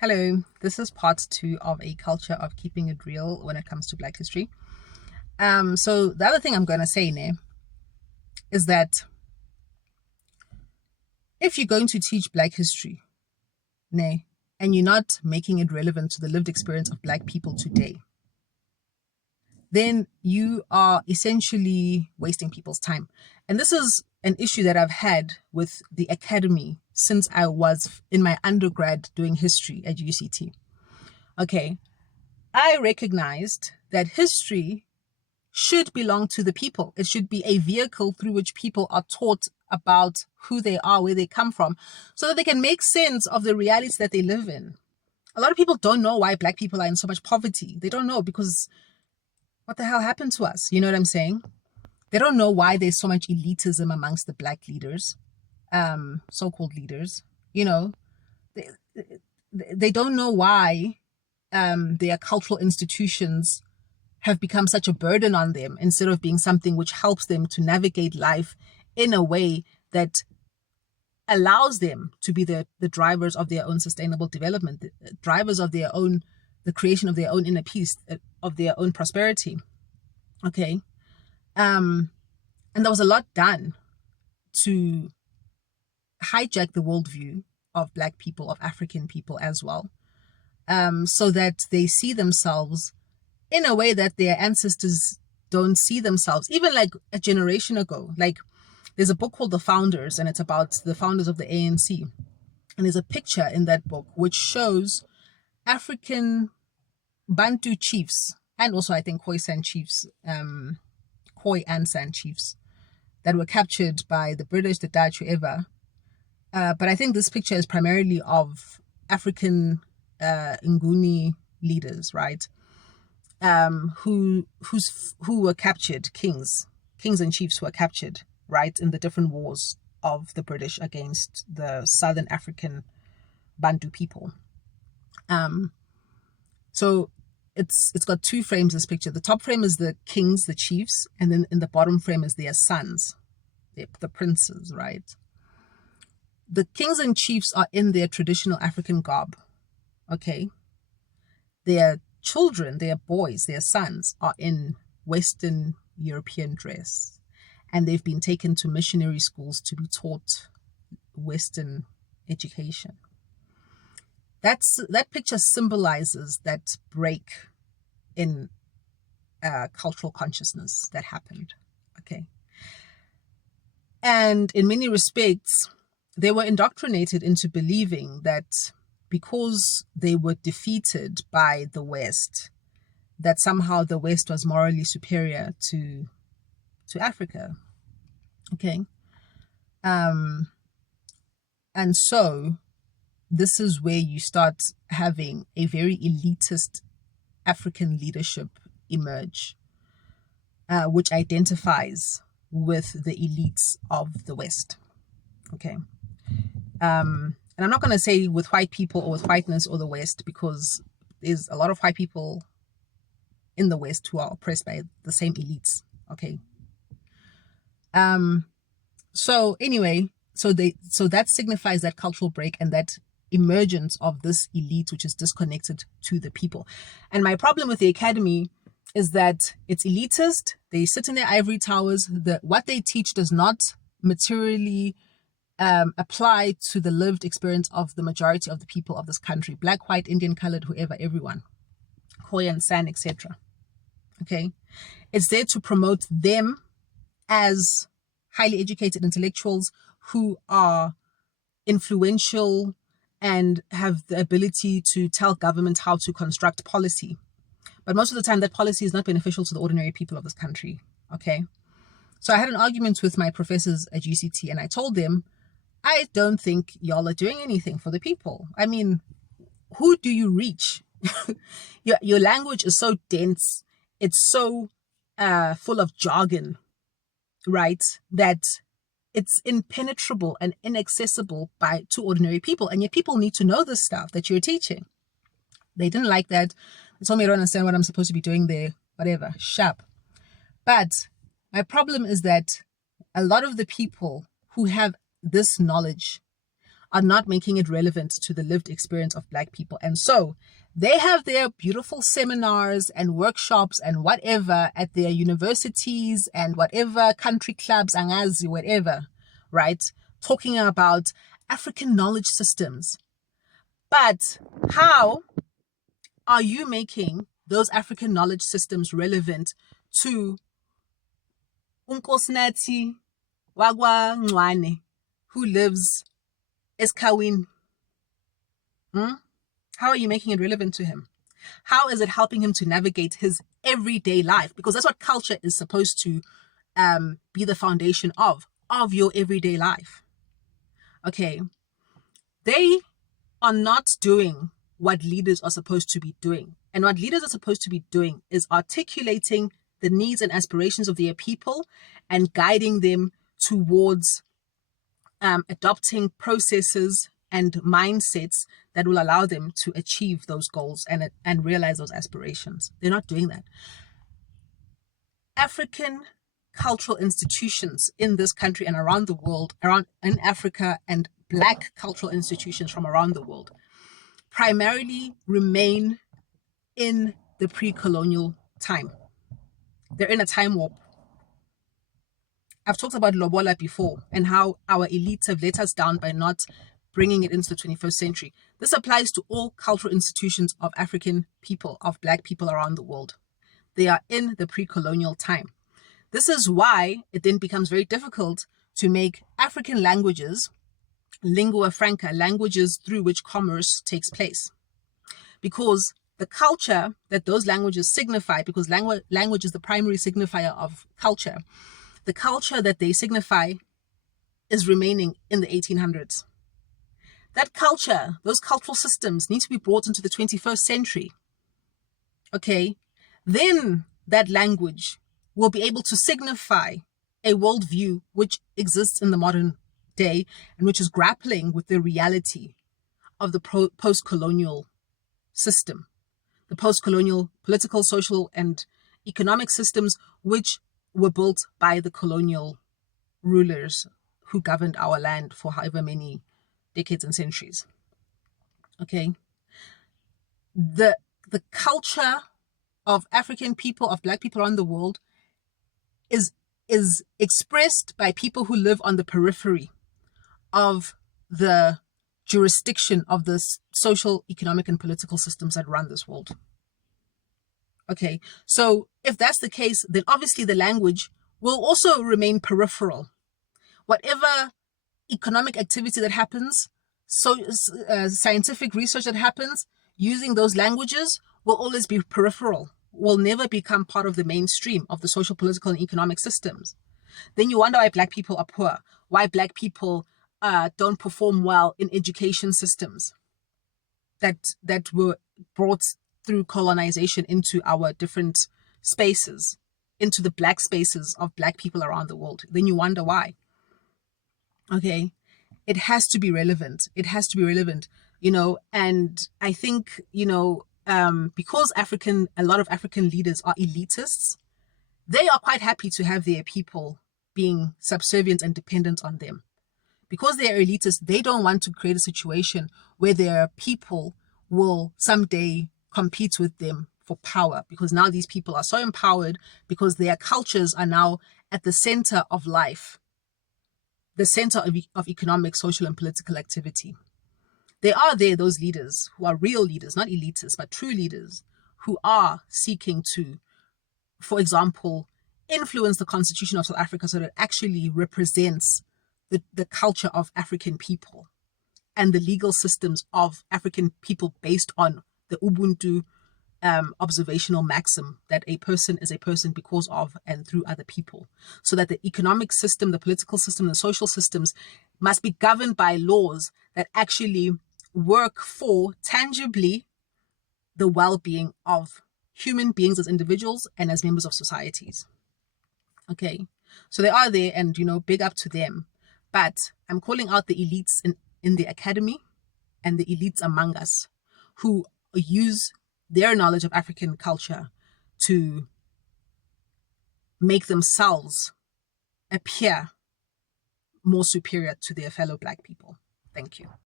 Hello, this is part two of a culture of keeping it real when it comes to Black history. So the other thing I'm going to say now is that if you're going to teach Black history, nay, and you're not making it relevant to the lived experience of Black people today, then you are essentially wasting people's time. And this is an issue that I've had with the academy since I was in my undergrad doing history at UCT. Okay, I recognized that history should belong to the people. It should be a vehicle through which people are taught about who they are, where they come from, so that they can make sense of the realities that they live in. A lot of people don't know why Black people are in so much poverty. They don't know because what the hell happened to us? You know what I'm saying? They don't know why there's so much elitism amongst the Black leaders, so-called leaders. You know, they don't know why their cultural institutions have become such a burden on them instead of being something which helps them to navigate life in a way that allows them to be the drivers of their own sustainable development, the drivers of their own, the creation of their own inner peace, of their own prosperity. Okay. And there was a lot done to hijack the worldview of Black people, of African people as well, so that they see themselves in a way that their ancestors don't see themselves, even like a generation ago. Like there's a book called The Founders, and it's about the founders of the ANC. And there's a picture in that book which shows African Bantu chiefs, and also I think Khoisan chiefs, Khoi and San chiefs, that were captured by the British, the Dutch, whoever. But I think this picture is primarily of African Nguni leaders, right? Who were captured, kings and chiefs who were captured, right, in the different wars of the British against the Southern African Bantu people. So it's got two frames, this picture. The top frame is the kings, the chiefs, and then in the bottom frame is their sons, the princes, right? The kings and chiefs are in their traditional African garb, okay? Their children, their boys, their sons are in Western European dress, and they've been taken to missionary schools to be taught Western education. That picture symbolizes that break in cultural consciousness that happened, okay? And in many respects, they were indoctrinated into believing that because they were defeated by the West, that somehow the West was morally superior to Africa. Okay. And so this is where you start having a very elitist African leadership emerge, which identifies with the elites of the West. Okay. And I'm not going to say with white people or with whiteness or the West, because there's a lot of white people in the West who are oppressed by the same elites. Okay. So anyway, so that signifies that cultural break and that emergence of this elite, which is disconnected to the people. And my problem with the academy is that it's elitist. They sit in their ivory towers. What they teach does not materially apply to the lived experience of the majority of the people of this country: Black, white, Indian, colored, whoever, everyone, Khoi and San, etc. Okay, it's there to promote them as highly educated intellectuals who are influential and have the ability to tell government how to construct policy. But most of the time, that policy is not beneficial to the ordinary people of this country. Okay, so I had an argument with my professors at UCT, and I told them, I don't think y'all are doing anything for the people. I mean, who do you reach? Your language is so dense. It's so full of jargon, right? That it's impenetrable and inaccessible to ordinary people. And yet people need to know this stuff that you're teaching. They didn't like that. They told me I don't understand what I'm supposed to be doing there. Whatever, sharp. But my problem is that a lot of the people who have this knowledge are not making it relevant to the lived experience of Black people. And so they have their beautiful seminars and workshops and whatever at their universities and whatever country clubs, angazi, whatever, right? Talking about African knowledge systems. But how are you making those African knowledge systems relevant to Unkosnati Wagwa Ngwane, who lives Eskawin? How are you making it relevant to him? How is it helping him to navigate his everyday life? Because that's what culture is supposed to be the foundation of your everyday life. Okay. They are not doing what leaders are supposed to be doing. And what leaders are supposed to be doing is articulating the needs and aspirations of their people and guiding them towards adopting processes and mindsets that will allow them to achieve those goals and realize those aspirations. They're not doing that. African cultural institutions in this country and around the world, around in Africa, and Black cultural institutions from around the world primarily remain in the pre-colonial time. They're in a time warp. I've talked about Lobola before and how our elites have let us down by not bringing it into the 21st century. This applies to all cultural institutions of African people, of Black people around the world. They are in the pre-colonial time. This is why it then becomes very difficult to make African languages lingua franca, languages through which commerce takes place. Because the culture that those languages signify, because language is the primary signifier of culture, the culture that they signify is remaining in the 1800s. That culture, those cultural systems need to be brought into the 21st century. Okay, then that language will be able to signify a worldview which exists in the modern day and which is grappling with the reality of the post-colonial system, the post-colonial political, social, and economic systems which were built by the colonial rulers who governed our land for however many decades and centuries. Okay, the culture of African people, of Black people around the world, is expressed by people who live on the periphery of the jurisdiction of the social, economic, and political systems that run this world. Okay, so if that's the case, then obviously the language will also remain peripheral. Whatever economic activity that happens, so scientific research that happens using those languages will always be peripheral, will never become part of the mainstream of the social, political, and economic systems. Then you wonder why Black people are poor, why Black people don't perform well in education systems that were brought through colonization into our different spaces, into the Black spaces of Black people around the world. Then you wonder why. Okay, it has to be relevant. It has to be relevant, and I think, because a lot of African leaders are elitists, they are quite happy to have their people being subservient and dependent on them. Because they are elitists, they don't want to create a situation where their people will someday compete with them for power, because now these people are so empowered because their cultures are now at the center of life, the center of economic, social, and political activity. There are those leaders who are real leaders, not elitists, but true leaders who are seeking to, for example, influence the Constitution of South Africa so that it actually represents the culture of African people and the legal systems of African people based on the Ubuntu observational maxim that a person is a person because of and through other people. So that the economic system, the political system, the social systems must be governed by laws that actually work for tangibly the well-being of human beings as individuals and as members of societies. Okay, so they are there, and big up to them. But I'm calling out the elites in the academy and the elites among us who use their knowledge of African culture to make themselves appear more superior to their fellow Black people. Thank you.